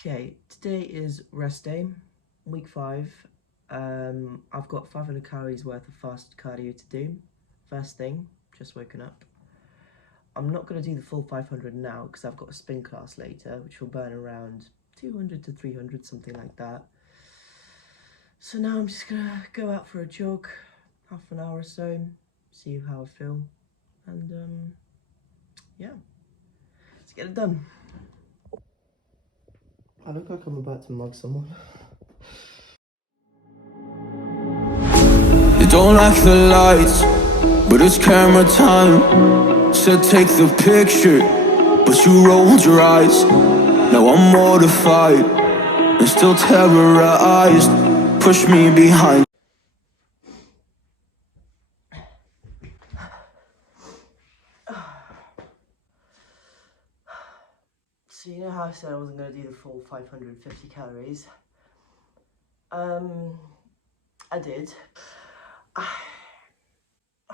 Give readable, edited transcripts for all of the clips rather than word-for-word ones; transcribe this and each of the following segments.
Okay, today is rest day, week 5. I've got 500 calories worth of fasted cardio to do. First thing, just woken up. I'm not going to do the full 500 now because I've got a spin class later, which will burn around 200 to 300, something like that. So now I'm just going to go out for a jog, half an hour or so, see how I feel, and yeah, let's get it done. I look like I'm about to mug someone. You don't like the lights, but it's camera time. Said take the picture, but you rolled your eyes. Now I'm mortified and still terrorized. Push me behind. So you know how I said I wasn't going to do the full 550 calories? I did. I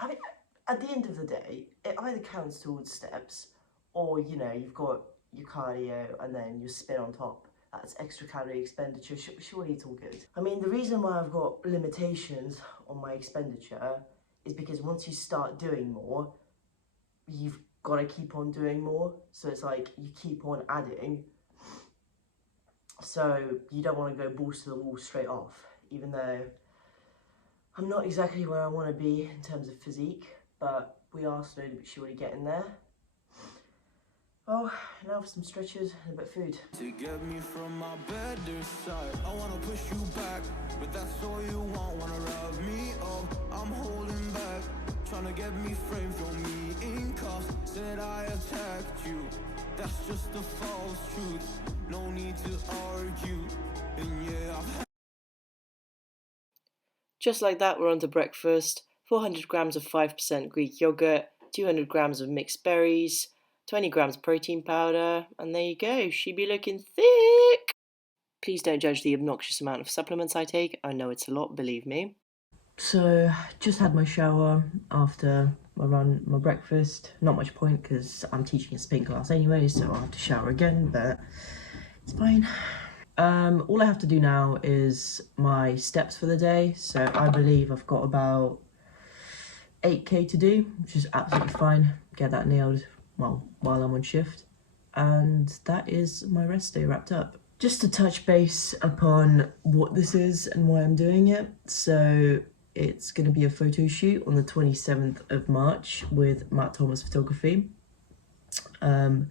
mean, at the end of the day, it either counts towards steps, or you know, you've got your cardio and then your spin on top. That's extra calorie expenditure. Surely it's all good. I mean, the reason why I've got limitations on my expenditure is because once you start doing more, you've got to keep on doing more. So it's like you keep on adding. So you don't want to go balls to the wall straight off, even though I'm not exactly where I want to be in terms of physique, but we are slowly but surely getting there. Oh, now for some stretches and a bit of food. To get me from my better side, I wanna push you back, but that's all you wanna rub me up. I'm holding back, trying to get me framed, throw me in cuffs. Said I attacked you, that's just a false truth. No need to argue, and yeah, Just like that, we're on to breakfast. 400 grams of 5% Greek yogurt, 200 grams of mixed berries, 20 grams of protein powder, and there you go. She be looking thick. Please don't judge the obnoxious amount of supplements I take. I know it's a lot, believe me. So, just had my shower after my breakfast. Not much point because I'm teaching a spin class anyway, so I'll have to shower again, but it's fine. All I have to do now is my steps for the day. So I believe I've got about 8k to do, which is absolutely fine. Get that nailed, well, while I'm on shift. And that is my rest day wrapped up. Just to touch base upon what this is and why I'm doing it. So it's going to be a photo shoot on the 27th of March with Matt Thomas Photography. The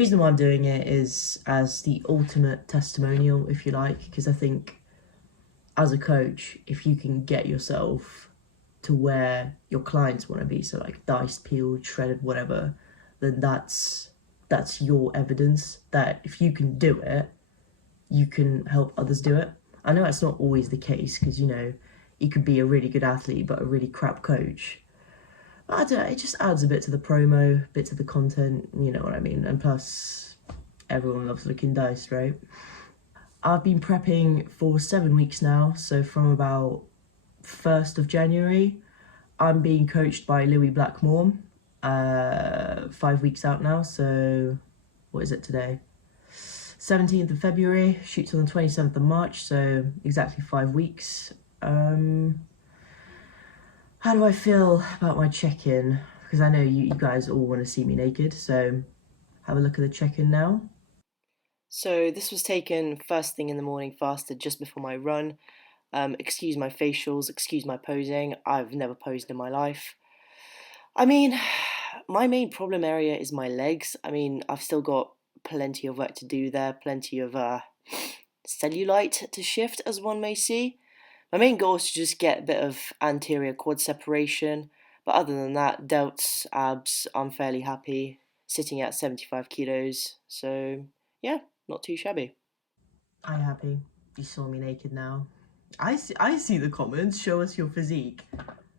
reason why I'm doing it is as the ultimate testimonial, if you like, because I think as a coach, if you can get yourself to where your clients want to be, so like diced, peeled, shredded, whatever, then that's your evidence that if you can do it, you can help others do it. I know it's not always the case because, you know, you could be a really good athlete but a really crap coach. But I don't know, it just adds a bit to the promo, a bit to the content, you know what I mean? And plus, everyone loves looking diced, right? I've been prepping for 7 weeks now, so from about 1st of January, I'm being coached by Louis Blackmore. 5 weeks out now, so what is it today? 17th of February, shoots on the 27th of March, so exactly 5 weeks. How do I feel about my check-in? Because I know you guys all want to see me naked, so have a look at the check-in now. So this was taken first thing in the morning, fasted just before my run. Excuse my facials, excuse my posing. I've never posed in my life. I mean, my main problem area is my legs. I mean, I've still got plenty of work to do there, plenty of cellulite to shift, as one may see. My main goal is to just get a bit of anterior quad separation, but other than that, delts, abs, I'm fairly happy, sitting at 75 kilos, so yeah, not too shabby. I'm happy. You saw me naked now. I see the comments. Show us your physique.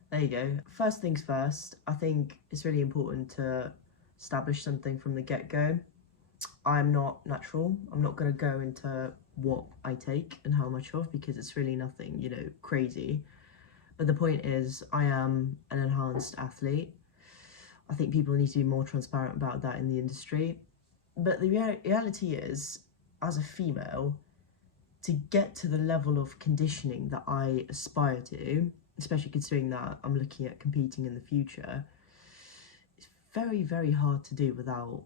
There you go. First things first, I think it's really important to establish something from the get-go. I'm not natural. I'm not going to go into what I take and how much of because it's really nothing, you know, crazy. But the point is, I am an enhanced athlete. I think people need to be more transparent about that in the industry. But the reality is, as a female, to get to the level of conditioning that I aspire to, especially considering that I'm looking at competing in the future, it's very, very hard to do without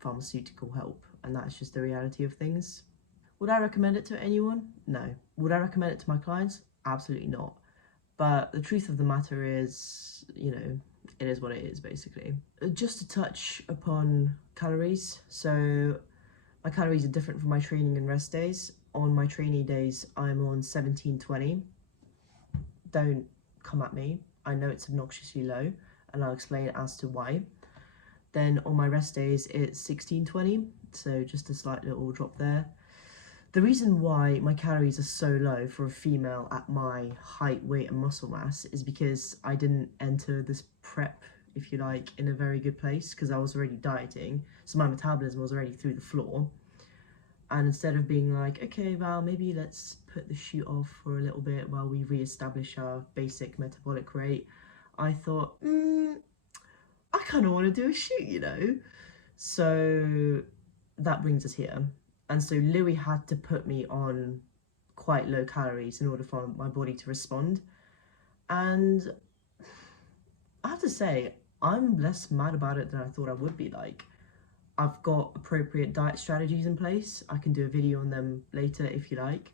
pharmaceutical help, and that's just the reality of things. Would I recommend it to anyone? No. Would I recommend it to my clients? Absolutely not. But the truth of the matter is, it is what it is, basically. Just to touch upon calories. So my calories are different from my training and rest days. On my training days, I'm on 1720. Don't come at me. I know it's obnoxiously low, and I'll explain as to why. Then on my rest days, it's 1620, so just a slight little drop there. The reason why my calories are so low for a female at my height, weight and muscle mass is because I didn't enter this prep, if you like, in a very good place, because I was already dieting, so my metabolism was already through the floor. And instead of being like, okay, Val, maybe let's put the shoot off for a little bit while we re-establish our basic metabolic rate, I thought, I kind of want to do a shoot, So that brings us here. And so Louis had to put me on quite low calories in order for my body to respond. And I have to say, I'm less mad about it than I thought I would be. Like, I've got appropriate diet strategies in place. I can do a video on them later if you like,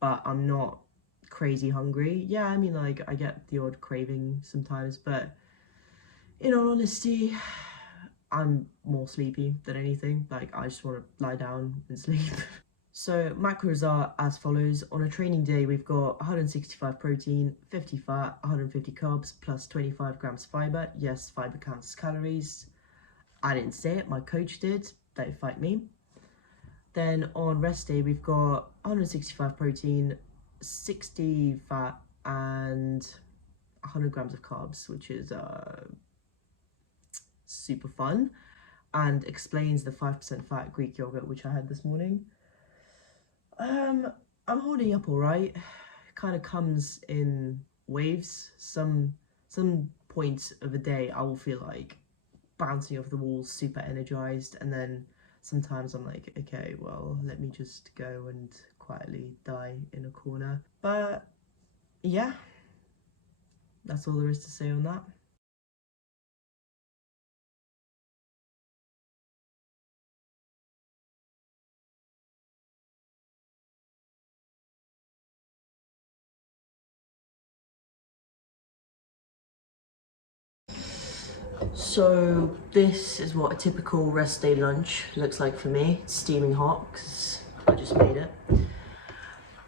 but I'm not crazy hungry. Yeah, I mean, like, I get the odd craving sometimes, but in all honesty, I'm more sleepy than anything. Like, I just want to lie down and sleep. So macros are as follows. On a training day, we've got 165 protein, 50 fat, 150 carbs, plus 25 grams fiber. Yes, fiber counts as calories. I didn't say it, my coach did. Don't fight me. Then on rest day, we've got 165 protein, 60 fat, and 100 grams of carbs, which is super fun and explains the 5% fat Greek yogurt, which I had this morning. I'm holding up all right. Kind of comes in waves. Some points of the day I will feel like bouncing off the walls, super energized, and then sometimes I'm like, okay, well, let me just go and quietly die in a corner. But yeah, that's all there is to say on that. So this is what a typical rest day lunch looks like for me. It's steaming hot because I just made it.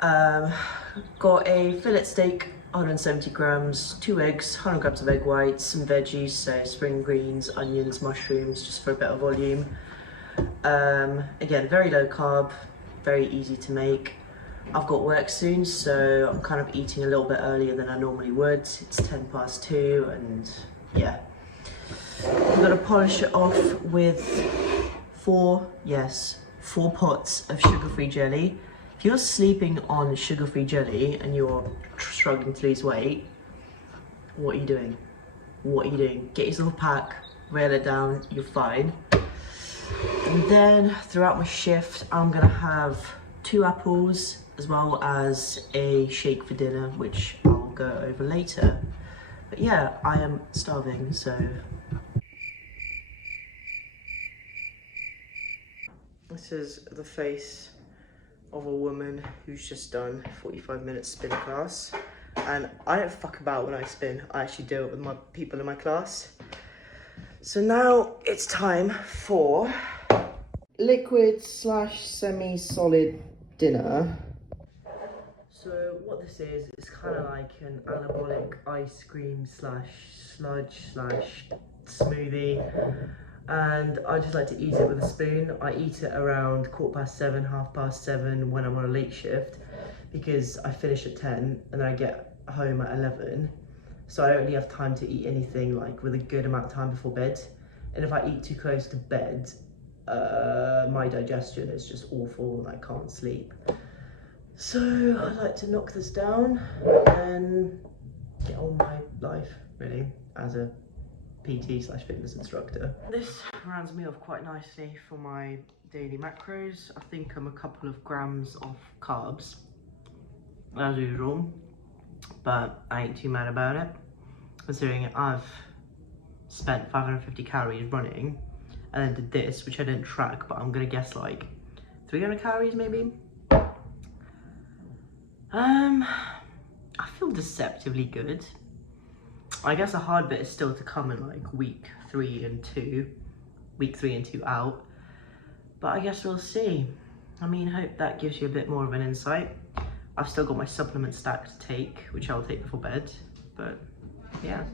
Got a fillet steak, 170 grams, 2 eggs, 100 grams of egg whites, some veggies, so spring greens, onions, mushrooms, just for a bit of volume. Again, very low carb, very easy to make. I've got work soon, so I'm kind of eating a little bit earlier than I normally would. It's 10 past 2 and yeah. I'm gonna polish it off with 4 pots of sugar-free jelly. If you're sleeping on sugar-free jelly and you're struggling to lose weight, what are you doing? What are you doing? Get yourself a pack, rail it down, you're fine. And then throughout my shift, I'm gonna have 2 apples as well as a shake for dinner, which I'll go over later. But yeah, I am starving, so. This is the face of a woman who's just done 45-minute spin class. And I don't fuck about when I spin, I actually do it with my people in my class. So now it's time for liquid / semi-solid dinner. So what this is kind of like an anabolic ice cream / sludge / smoothie. And I just like to eat it with a spoon. I eat it around 7:15, 7:30 when I'm on a late shift, because I finish at 10 and then I get home at 11. So I don't really have time to eat anything like with a good amount of time before bed. And if I eat too close to bed, my digestion is just awful and I can't sleep. So I like to knock this down and get on my life, really, as a PT / fitness instructor. This rounds me off quite nicely for my daily macros. I think I'm a couple of grams off carbs, as usual, but I ain't too mad about it, considering I've spent 550 calories running, and then did this, which I didn't track, but I'm gonna guess like 300 calories maybe. I feel deceptively good. I guess a hard bit is still to come in like week 3 and 2 out, but I guess we'll see. I mean, I hope that gives you a bit more of an insight. I've still got my supplement stack to take, which I'll take before bed, but yeah.